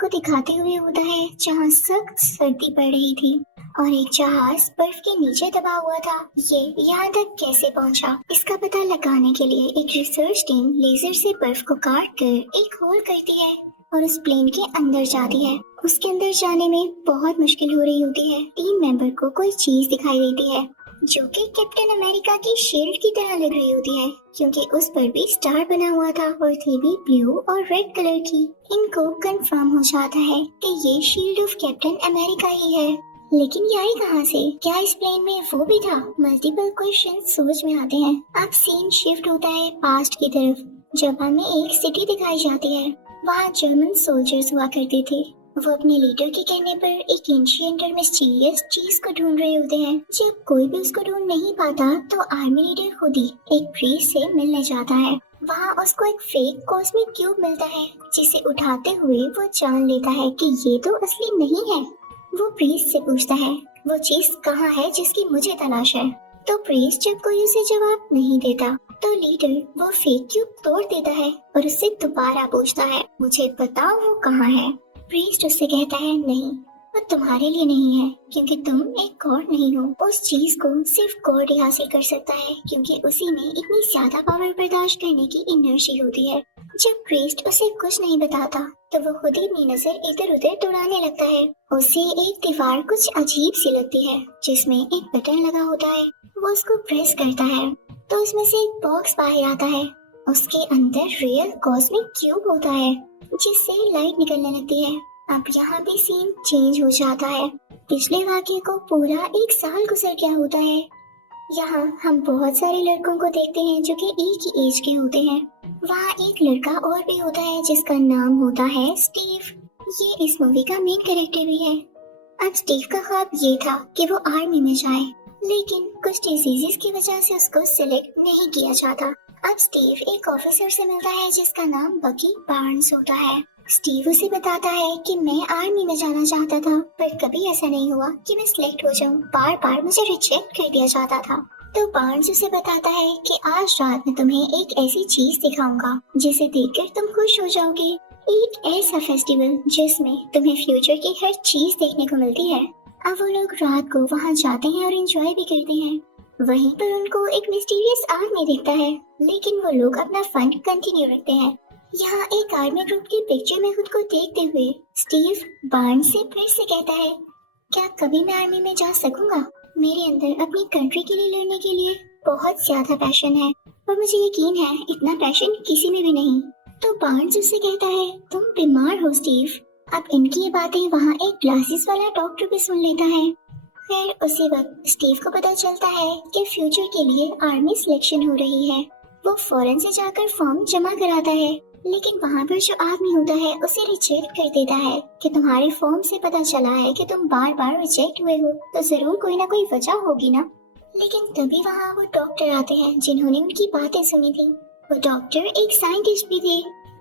को दिखाते हुए होता है जहाँ सख्त सर्दी पड़ रही थी और एक जहाज बर्फ के नीचे दबा हुआ था। ये यहाँ तक कैसे पहुँचा, इसका पता लगाने के लिए एक रिसर्च टीम लेजर से बर्फ को काट कर एक होल करती है और उस प्लेन के अंदर जाती है। उसके अंदर जाने में बहुत मुश्किल हो रही होती है। टीम मेंबर को कोई चीज दिखाई देती है जो कि कैप्टन अमेरिका की शील्ड की तरह लग रही होती है, क्योंकि उस पर भी स्टार बना हुआ था और थी भी ब्लू और रेड कलर की। इनको कंफर्म हो जाता है कि ये शील्ड ऑफ कैप्टन अमेरिका ही है। लेकिन ये आई कहाँ से? क्या इस प्लेन में वो भी था? मल्टीपल क्वेश्चन सोच में आते हैं। अब सीन शिफ्ट होता है पास्ट की तरफ, जब हमें एक सिटी दिखाई जाती है। वहाँ जर्मन सोल्जर्स हुआ करते थे। वो अपने लीडर के कहने पर एक एंशिएंट और मिस्टीरियस चीज को ढूंढ रहे होते हैं। जब कोई भी उसको ढूंढ नहीं पाता तो आर्मी लीडर खुद ही एक प्रीस्ट से मिलने जाता है। वहाँ उसको एक फेक कॉस्मिक क्यूब मिलता है, जिसे उठाते हुए वो जान लेता है कि ये तो असली नहीं है। वो प्रीस्ट से पूछता है वो चीज कहाँ है जिसकी मुझे तलाश है। तो प्रीस्ट जब कोई उसे जवाब नहीं देता तो लीडर वो फेक क्यूब तोड़ देता है और उससे दोबारा पूछता है मुझे बताओ वो कहाँ है। प्रीस्ट उससे कहता है नहीं, वो तुम्हारे लिए नहीं है, क्योंकि तुम एक गॉड नहीं हो। उस चीज को सिर्फ गॉड ही हासिल कर सकता है, क्योंकि उसी में इतनी ज्यादा पावर बर्दाश्त करने की एनर्जी होती है। जब प्रीस्ट उसे कुछ नहीं बताता तो वो खुद ही अपनी नजर इधर उधर दौड़ाने लगता है। उसे एक दीवार कुछ अजीब सी लगती है जिसमें एक बटन लगा होता है। वो उसको प्रेस करता है तो उसमें से एक बॉक्स बाहर आता है। उसके अंदर रियल कॉस्मिक क्यूब होता है जिससे लाइट निकलने लगती है। अब यहाँ भी सीन चेंज हो जाता है। पिछले वाक्य को पूरा एक साल गुजर गया होता है। यहाँ हम बहुत सारे लड़कों को देखते हैं जो कि एक ही एज के होते हैं। वहाँ एक लड़का और भी होता है जिसका नाम होता है स्टीव। ये इस मूवी का मेन कैरेक्टर भी है। अब स्टीव का ख्वाब ये था कि वो आर्मी में जाए, लेकिन कुछ डिजीजेस की वजह से उसको सिलेक्ट नहीं किया जाता। अब स्टीव एक ऑफिसर से मिलता है जिसका नाम बकी बार्न्स होता है। स्टीव उसे बताता है कि मैं आर्मी में जाना चाहता था, पर कभी ऐसा नहीं हुआ कि मैं सिलेक्ट हो जाऊं। बार बार मुझे रिजेक्ट कर दिया जाता था। तो बार्न्स उसे बताता है कि आज रात में तुम्हें एक ऐसी चीज दिखाऊंगा जिसे देखकर तुम खुश हो जाओगे। एक ऐसा फेस्टिवल जिसमें तुम्हें फ्यूचर की हर चीज देखने को मिलती है। अब वो लोग रात को वहाँ जाते हैं और एंजॉय भी करते हैं। वहीं पर उनको एक मिस्टीरियस आर्मी दिखता है, लेकिन वो लोग अपना फन कंटिन्यू रखते हैं। यहाँ एक आर्मी ग्रुप की पिक्चर में खुद को देखते हुए स्टीव बार्न्स से फिर से कहता है क्या कभी मैं आर्मी में जा सकूंगा? मेरे अंदर अपनी कंट्री के लिए लड़ने के लिए बहुत ज्यादा पैशन है और मुझे यकीन है इतना पैशन किसी में भी नहीं। तो बार्न्स उससे कहता है तुम बीमार हो स्टीव। अब इनकी ये बातें वहाँ एक ग्लासेस वाला डॉक्टर भी सुन लेता है। फिर उसी वक्त स्टीव को पता चलता है कि फ्यूचर के लिए आर्मी सिलेक्शन हो रही है। वो फौरन से जाकर फॉर्म जमा कराता है, लेकिन वहाँ पर जो आदमी होता है उसे रिजेक्ट कर देता है कि तुम्हारे फॉर्म से पता चला है कि तुम बार बार रिजेक्ट हुए हो, तो जरूर कोई ना कोई वजह होगी ना। लेकिन तभी वहाँ वो डॉक्टर आते हैं जिन्होंने उनकी बातें सुनी थी। वो डॉक्टर एक साइंटिस्ट भी थे।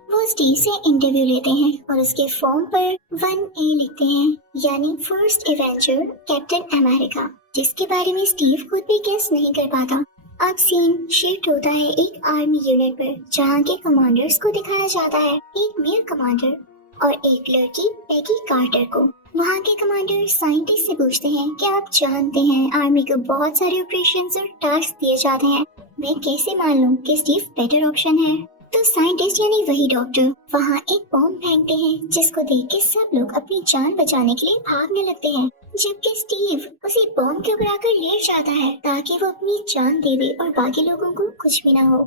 वो स्टीव से इंटरव्यू लेते हैं और उसके फॉर्म पर 1A लिखते हैं, यानी फर्स्ट एवेंजर कैप्टन अमेरिका, जिसके बारे में स्टीव खुद भी गेस नहीं कर पाता। अब सीन शिफ्ट होता है एक आर्मी यूनिट पर, जहाँ के कमांडर्स को दिखाया जाता है, एक मेल कमांडर और एक लड़की पैगी कार्टर को। वहाँ के कमांडर साइंटिस्ट से पूछते हैं कि आप जानते हैं आर्मी को बहुत सारे ऑपरेशंस और टास्क दिए जाते हैं, मैं कैसे मान लूं कि स्टीव बेटर ऑप्शन है? तो साइंटिस्ट यानी वही डॉक्टर वहाँ एक बॉम्ब फेंकते हैं, जिसको देख के सब लोग अपनी जान बचाने के लिए भागने लगते हैं, जबकि स्टीव उसी बॉम्ब के ऊपर आकर लेट जाता है ताकि वो अपनी जान दे दे और बाकी लोगों को कुछ भी ना हो।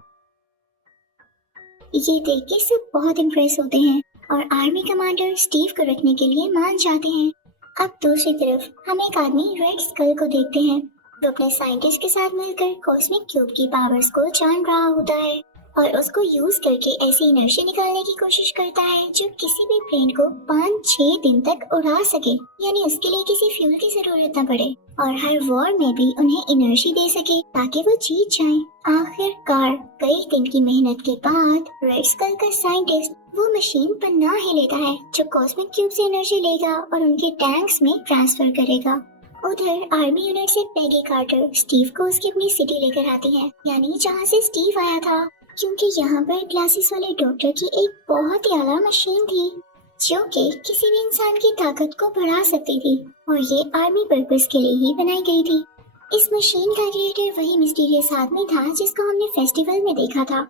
ये देख के सब बहुत इम्प्रेस होते हैं और आर्मी कमांडर स्टीव को रखने के लिए मान जाते हैं। अब दूसरी तरफ हम एक आदमी रेड स्कल को देखते हैं। वो अपने साइंटिस्ट के साथ मिलकर कॉस्मिक क्यूब की पावर्स को जान रहा होता है और उसको यूज करके ऐसी एनर्जी निकालने की कोशिश करता है जो किसी भी प्लेन को 5-6 दिन तक उड़ा सके, यानी उसके लिए किसी फ्यूल की जरूरत न पड़े और हर वॉर में भी उन्हें एनर्जी दे सके ताकि वो जीत जाएं। आखिरकार कई दिन की मेहनत के बाद रेड स्कल का साइंटिस्ट वो मशीन बना ही लेता है जो कॉस्मिक क्यूब से एनर्जी लेगा और उनके टैंक्स में ट्रांसफर करेगा। उधर आर्मी यूनिट से पैगी कार्टर स्टीव को उसकी अपनी सिटी लेकर आती है, यानी जहाँ से स्टीव आया था, क्योंकि यहाँ पर ग्लासेस वाले डॉक्टर की एक बहुत ही आला मशीन थी जो कि किसी भी इंसान की ताकत को बढ़ा सकती थी और ये आर्मी पर्पस के लिए ही बनाई गई थी। इस मशीन का क्रिएटर वही मिस्टीरियस आदमी था जिसको हमने फेस्टिवल में देखा था।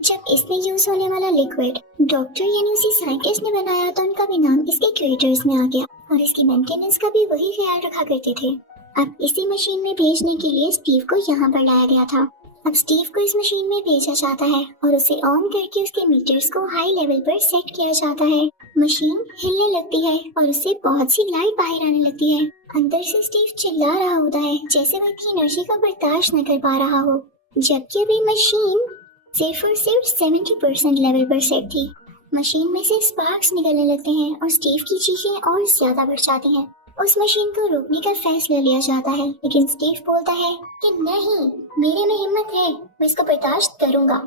जब इसमें यूज होने वाला लिक्विड डॉक्टर यानी उसी साइंटिस्ट ने बनाया तो उनका भी नाम इसके क्रिएटर्स में आ गया और इसकी मेंटेनेंस का भी वही ख्याल रखा करते थे। अब इसी मशीन में भेजने के लिए स्टीव को यहाँ पर लाया गया था। अब स्टीव को इस मशीन में भेजा जाता है और उसे ऑन करके उसके मीटर्स को हाई लेवल पर सेट किया जाता है। मशीन हिलने लगती है और उससे बहुत सी लाइट बाहर आने लगती है। अंदर से स्टीव चिल्ला रहा होता है जैसे वो इतनी एनर्जी को बर्दाश्त न कर पा रहा हो, जबकि अभी मशीन सिर्फ और सिर्फ 70% लेवल पर सेट थी। मशीन में से स्पार्क्स निकलने लगते हैं और स्टीव की चीखें और ज्यादा बढ़ जाती हैं। उस मशीन को रोकने का फैसला लिया जाता है, लेकिन स्टीव बोलता है कि नहीं, मेरे में हिम्मत है, मैं इसको बर्दाश्त करूंगा,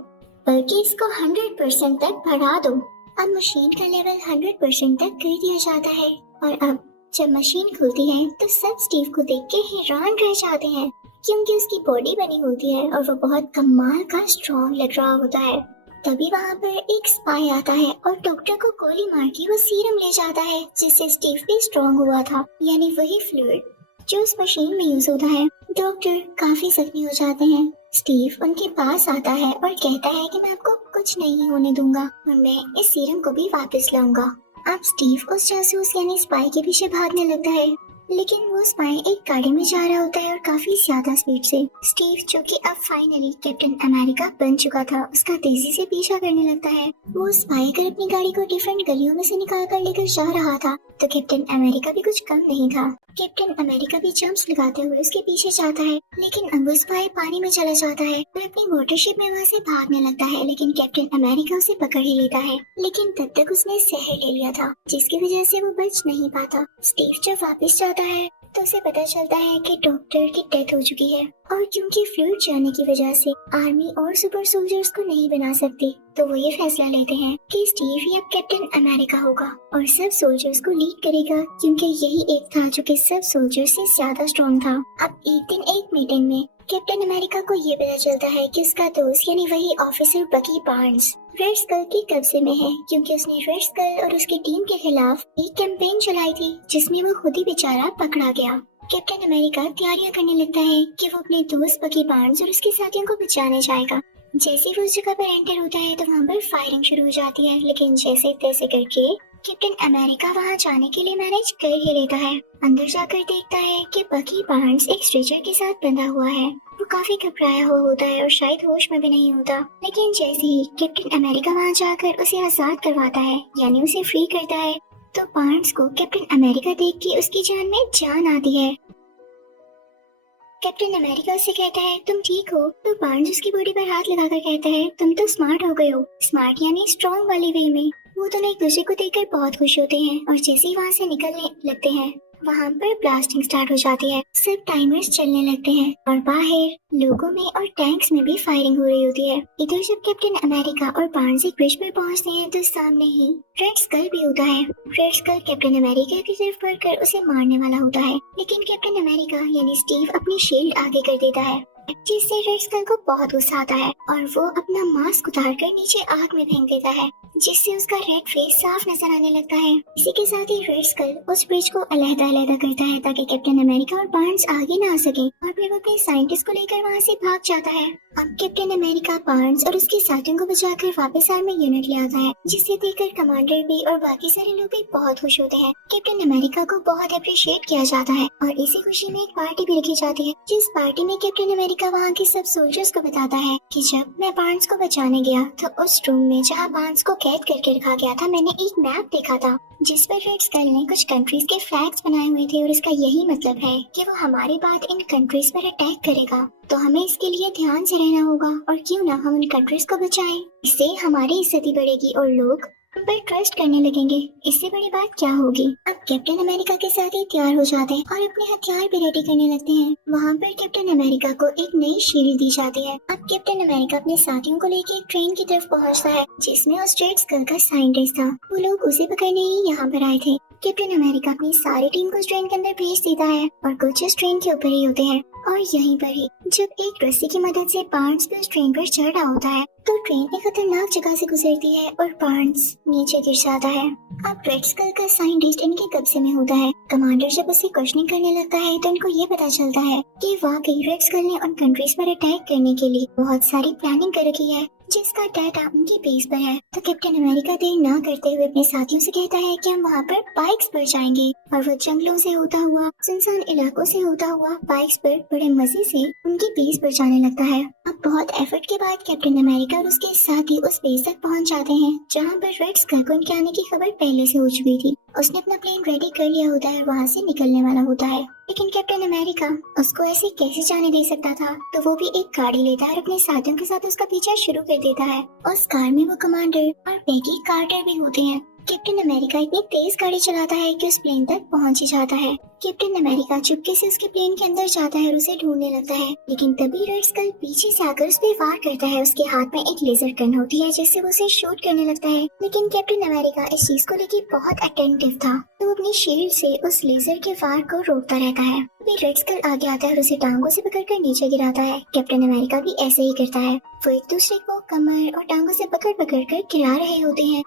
बल्कि इसको 100% तक बढ़ा दो। अब मशीन का लेवल 100% तक कर दिया जाता है और अब जब मशीन खुलती है तो सब स्टीव को देख के हैरान रह जाते हैं, क्योंकि उसकी बॉडी बनी होती है और वो बहुत कमाल का स्ट्रॉन्ग लग रहा होता है। तभी वहाँ पर एक स्पाई आता है और डॉक्टर को गोली मार के वो सीरम ले जाता है जिससे स्टीव भी स्ट्रॉन्ग हुआ था, यानी वही फ्लूइड जो उस मशीन में यूज होता है। डॉक्टर काफी जख्मी हो जाते हैं। स्टीव उनके पास आता है और कहता है कि मैं आपको कुछ नहीं होने दूंगा और मैं इस सीरम को भी वापस लाऊंगा। अब स्टीव उस जासूस यानी स्पाई के पीछे भागने लगता है, लेकिन वो स्पाई एक गाड़ी में जा रहा होता है और काफी ज्यादा स्पीड से। स्टीव जो कि अब फाइनली कैप्टन अमेरिका बन चुका था, उसका तेजी से पीछा करने लगता है। वो स्पाई कर अपनी गाड़ी को डिफरेंट गलियों में से निकाल कर लेकर जा रहा था, तो कैप्टन अमेरिका भी कुछ कम नहीं था। कैप्टन अमेरिका भी जंप्स लगाते हुए उसके पीछे जाता है, लेकिन अब वो स्पाई पानी में चला जाता है और अपनी वाटरशिप में वहाँ से भागने लगता है, लेकिन कैप्टन अमेरिका उसे पकड़ ही लेता है। लेकिन तब तक उसने जहर ले लिया था, जिसकी वजह से वो बच नहीं पाता। स्टीव जब वापस जाता है तो उसे पता चलता है कि डॉक्टर की डेथ हो चुकी है और क्योंकि फ्लूइड जाने की वजह से आर्मी और सुपर सोल्जर्स को नहीं बना सकती, तो वो ये फैसला लेते हैं कि स्टीव ही अब कैप्टन अमेरिका होगा और सब सोल्जर्स को लीड करेगा, क्योंकि यही एक था जो कि सब सोल्जर्स से ज्यादा स्ट्रॉन्ग था। अब एक दिन एक मीटिंग में कैप्टन अमेरिका को ये पता चलता है कि उसका दोस्त यानी वही ऑफिसर बकी बार्न्स रेड स्कल के कब्जे में है, क्योंकि उसने रेड स्कल और उसकी टीम के खिलाफ एक कैंपेन चलाई थी जिसमें वो खुद ही बेचारा पकड़ा गया। कैप्टन अमेरिका तैयारियां करने लगता है कि वो अपने दोस्त बकी बार्न्स और उसके साथियों को बचाने जाएगा। जैसे वो उस जगह पर एंटर होता है तो वहाँ पर फायरिंग शुरू हो जाती है, लेकिन जैसे तैसे करके कैप्टन अमेरिका वहाँ जाने के लिए मैनेज कर ही लेता है। अंदर जाकर देखता है कि बकी बार्न्स एक स्ट्रेचर के साथ बंधा हुआ है। वो काफी घबराया हुआ होता है और शायद होश में भी नहीं होता, लेकिन जैसे ही कैप्टन अमेरिका वहाँ जाकर उसे आजाद करवाता है, यानी उसे फ्री करता है, तो बार्न्स को कैप्टन अमेरिका देख के उसकी जान में जान आती है। कैप्टन अमेरिका उससे कहता है तुम ठीक हो, तो बार्न्स उसकी बॉडी पर हाथ लगाकर कहता है तुम तो स्मार्ट हो गए हो। स्मार्ट यानी स्ट्रॉन्ग वाली वे में। वो दोनों एक दूसरे को देखकर बहुत खुश होते हैं और जैसे ही वहाँ से निकलने लगते हैं वहाँ पर ब्लास्टिंग स्टार्ट हो जाती है। सब टाइमर्स चलने लगते हैं और बाहर लोगों में और टैंक्स में भी फायरिंग हो रही होती है। इधर जब कैप्टन अमेरिका और बार्न्स एक ब्रिज पर पहुँचते हैं तो सामने ही रेड स्कल भी होता है। रेड स्कल कैप्टन अमेरिका की तरफ बढ़कर उसे मारने वाला होता है, लेकिन कैप्टन अमेरिका यानी स्टीव अपनी शील्ड आगे कर देता है, जिससे रेड स्कल को बहुत गुस्सा आता है और वो अपना मास्क उतार कर नीचे आग में फेंक देता है, जिससे उसका रेड फेस साफ नजर आने लगता है। इसी के साथ ही रेड स्कल उस ब्रिज को अलग-अलग करता है ताकि कैप्टन अमेरिका और बार्न्स आगे ना आ सके, और फिर वो अपने साइंटिस्ट को लेकर वहाँ से भाग जाता है। अब कैप्टन अमेरिका बार्न्स और उसके साथियों को बचाकर वापस आर्मी यूनिट ले आता है, जिसे देखकर कमांडर भी और बाकी सारे लोग भी बहुत खुश होते हैं। कैप्टन अमेरिका को बहुत अप्रिशिएट किया जाता है और इसी खुशी में एक पार्टी भी रखी जाती है, जिस पार्टी में कैप्टन अमेरिका वहाँ के सब सोल्जर्स को बताता है कि जब मैं बार्न्स को बचाने गया तो उस रूम में जहाँ बार्न्स को कैद करके रखा गया था, मैंने एक मैप देखा था जिस पर रेड स्कल ने कुछ कंट्रीज के फ्लैग्स बनाए हुए थे और इसका यही मतलब है कि वो हमारे बाद इन कंट्रीज पर अटैक करेगा, तो हमें इसके लिए ध्यान से रहना होगा और क्यों ना हम उन कंट्रीज को बचाएं। इससे हमारी इज्जत ही बढ़ेगी और लोग हम पर ट्रस्ट करने लगेंगे। इससे बड़ी बात क्या होगी। अब कैप्टन अमेरिका के साथ ही तैयार हो जाते हैं और अपने हथियार भी रेडी करने लगते हैं। वहाँ पर कैप्टन अमेरिका को एक नई शील्ड दी जाती है। अब कैप्टन अमेरिका अपने साथियों को लेकर एक ट्रेन की तरफ पहुँचता है जिसमें उस रेड स्कल का साइंटिस्ट था। वो लोग उसे पकड़ने ही यहाँ पर आए थे। कैप्टन अमेरिका अपनी सारी टीम को उस ट्रेन के अंदर भेज देता है और कुछ उस ट्रेन के ऊपर ही होते हैं, और यहीं पर ही जब एक रस्सी की मदद से बार्न्स भी उस ट्रेन पर चढ़ रहा होता है तो ट्रेन एक खतरनाक जगह से गुजरती है और बार्न्स नीचे गिर जाता है। अब रेड स्कल का साइंटिस्ट इनके कब्जे में होता है। कमांडर जब उसे क्वेश्चनिंग करने लगता है तो इनको ये पता चलता है कि वाकई रेड स्कल ने उन कंट्रीज पर अटैक करने के लिए बहुत सारी प्लानिंग कर रखी है, जिसका डाटा उनकी बेस पर है। तो कैप्टन अमेरिका देर ना करते हुए अपने साथियों से कहता है कि हम वहाँ पर बाइक्स पर जाएंगे, और वो जंगलों से होता हुआ, सुनसान इलाकों से होता हुआ बाइक्स पर बड़े मजे से उनकी बेस पर जाने लगता है। अब बहुत एफर्ट के बाद कैप्टन अमेरिका और उसके साथी उस बेस तक पहुँच जाते हैं, जहाँ पर रेड स्कल को उनके आने की खबर पहले से हो चुकी थी। उसने अपना प्लेन रेडी कर लिया होता है और वहाँ से निकलने वाला होता है, लेकिन कैप्टन अमेरिका उसको ऐसे कैसे जाने दे सकता था। तो वो भी एक गाड़ी लेता है और अपने साथियों के साथ उसका पीछा शुरू कर देता है। उस कार में वो कमांडर और पेगी कार्टर भी होते हैं। कैप्टन अमेरिका इतनी तेज गाड़ी चलाता है कि उस प्लेन तक पहुंच ही जाता है। कैप्टन अमेरिका चुपके से उसके प्लेन के अंदर जाता है और उसे ढूंढने लगता है, लेकिन तभी रेड स्कल पीछे से आकर उस पे वार करता है। उसके हाथ में एक लेजर गन होती है जिससे वो उसे शूट करने लगता है, लेकिन कैप्टन अमेरिका इस चीज को लेकर बहुत अटेंटिव था, तो वो अपनी शील्ड से उस लेजर के वार को रोकता रहता है। फिर रेड स्कल आगे आता है और उसे टांगों से पकड़कर नीचे गिराता है। कैप्टन अमेरिका भी ऐसे ही करता है। वो एक दूसरे को कमर और टांगों से पकड़ पकड़ कर गिरा रहे होते हैं।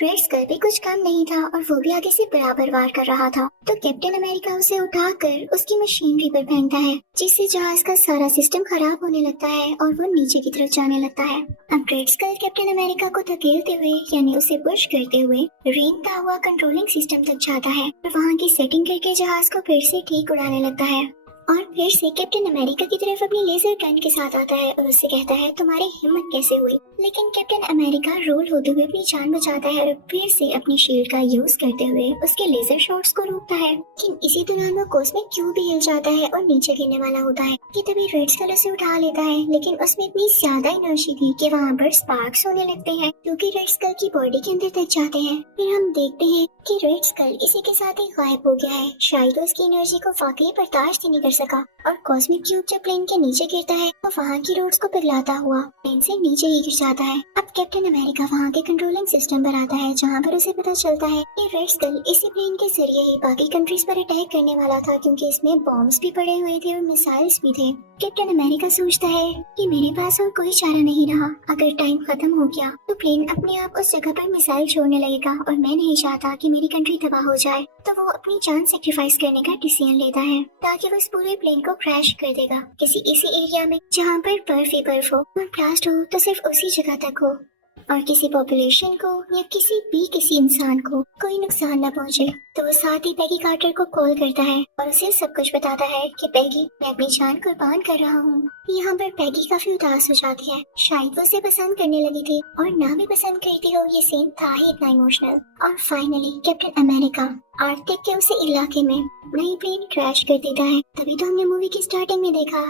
रेड स्कल भी कुछ कम नहीं था और वो भी आगे से बराबर वार कर रहा था, तो कैप्टन अमेरिका उसे उठाकर उसकी मशीनरी पर फेंकता है, जिससे जहाज का सारा सिस्टम खराब होने लगता है और वो नीचे की तरफ जाने लगता है। अब रेड स्कल कैप्टन अमेरिका को धकेलते हुए यानी उसे पुश करते हुए रेंगता हुआ कंट्रोलिंग सिस्टम तक जाता है और वहाँ की सेटिंग करके जहाज को फिर से ठीक उड़ाने लगता है। और फिर से कैप्टन अमेरिका की तरफ अपनी लेजर गन के साथ आता है और उससे कहता है तुम्हारी हिम्मत कैसे हुई, लेकिन कैप्टन अमेरिका रोल होते हुए अपनी जान बचाता है और फिर से अपनी शील्ड का यूज करते हुए उसके लेजर शॉट्स को रोकता है। लेकिन इसी दौरान वो कॉस्मिक क्यूब भी हिल जाता है और नीचे गिरने वाला होता है कि तभी रेड स्कल उसे उठा लेता है, लेकिन उसमें इतनी ज्यादा एनर्जी थी कि वहाँ पर स्पार्क्स होने लगते हैं जो कि रेड स्कल की बॉडी के अंदर तक जाते हैं। फिर हम देखते हैं कि रेड स्कल इसी के साथ ही गायब हो गया है। शायद उसकी एनर्जी को वाकई बर्दाश्त ही नहीं कर सका और कॉस्मिक क्यूब जब प्लेन के नीचे गिरता है तो वहाँ की रोड्स को पिघलाता हुआ प्लेन से नीचे ही गिर जाता है। अब कैप्टन अमेरिका वहाँ के कंट्रोलिंग सिस्टम पर आता है, जहाँ पर उसे पता चलता है कि रेड स्कल इसी प्लेन के जरिए ही बाकी कंट्रीज पर अटैक करने वाला था, क्योंकि इसमें बॉम्ब्स भी पड़े हुए थे और मिसाइल्स भी थे। कैप्टन अमेरिका सोचता है कि मेरे पास और कोई चारा नहीं रहा, अगर टाइम खत्म हो गया तो प्लेन अपने आप उस जगह पर मिसाइल छोड़ने लगेगा और मैं नहीं चाहता कि मेरी कंट्री तबाह हो जाए। तो वो अपनी जान सेक्रीफाइस करने का डिसीजन लेता है ताकि वो इस पूरे प्लेन को क्रैश कर देगा किसी ऐसी एरिया में जहाँ पर बर्फ ही बर्फ हो और ब्लास्ट हो तो सिर्फ उसी जगह तक हो और किसी पॉपुलेशन को या किसी इंसान को कोई नुकसान न पहुंचे। तो वो साथ ही पैगी कार्टर को कॉल करता है और उसे सब कुछ बताता है कि पैगी, मैं अपनी जान कुर्बान कर रहा हूँ। यहाँ पर पैगी काफी उदास हो जाती है, शायद वो उसे पसंद करने लगी थी और ना भी पसंद करती हो, ये सीन था ही इतना इमोशनल। और फाइनली कैप्टन अमेरिका आर्कटिक के उस इलाके में नई प्लेन क्रैश कर देता है। तभी तो हमने मूवी की स्टार्टिंग में देखा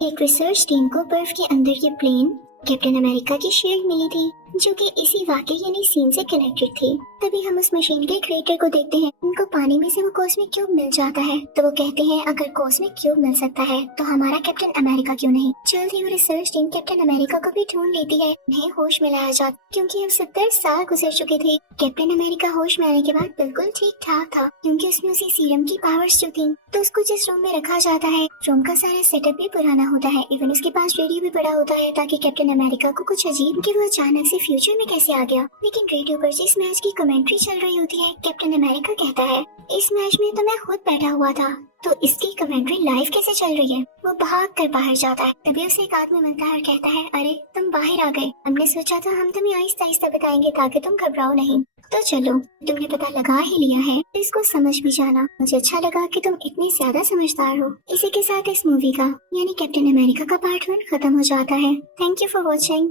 एक रिसर्च टीम को बर्फ के अंदर ये प्लेन कैप्टन अमेरिका की शील्ड मिली थी, जो कि इसी वाकई यानी सीन से कनेक्टेड थी। तभी हम उस मशीन के क्रिएटर को देखते हैं, उनको पानी में से वो कॉस्मिक क्यूब मिल जाता है, तो वो कहते हैं अगर कॉस्मिक क्यूब मिल सकता है तो हमारा कैप्टन अमेरिका क्यों नहीं। जल्द ही वो रिसर्च टीम कैप्टन अमेरिका को भी ढूंढ लेती है, उन्हें होश में लाया जाता, क्योंकि अब 70 साल गुजर चुके थे। कैप्टन अमेरिका होश में आने के बाद बिल्कुल ठीक ठाक था, क्योंकि उसमें उसी सीरम की पावर्स जो थी। तो उसको जिस रूम में रखा जाता है, रूम का सारा सेटअप भी पुराना होता है, इवन उसके पास रेडियो भी पड़ा होता है, ताकि कैप्टन अमेरिका को कुछ अजीब कि वो अचानक से फ्यूचर में कैसे आ गया। लेकिन रेडियो पर जिस मैच की कमेंट्री चल रही होती है, कैप्टन अमेरिका कहता है इस मैच में तो मैं खुद बैठा हुआ था, तो इसकी कमेंट्री लाइव कैसे चल रही है। वो भाग कर बाहर जाता है, तभी उसे एक आदमी मिलता है और कहता है अरे तुम बाहर आ गए, हमने सोचा था हम तुम्हें आहिस्ता आहिस्ता बताएंगे ताकि तुम घबराओ नहीं। तो चलो, तुमने पता लगा ही लिया है तो इसको समझ भी जाना। मुझे अच्छा लगा कि तुम इतने ज्यादा समझदार हो। इसी के साथ इस मूवी का यानी कैप्टन अमेरिका का पार्ट 1 खत्म हो जाता है। Thank you for watching.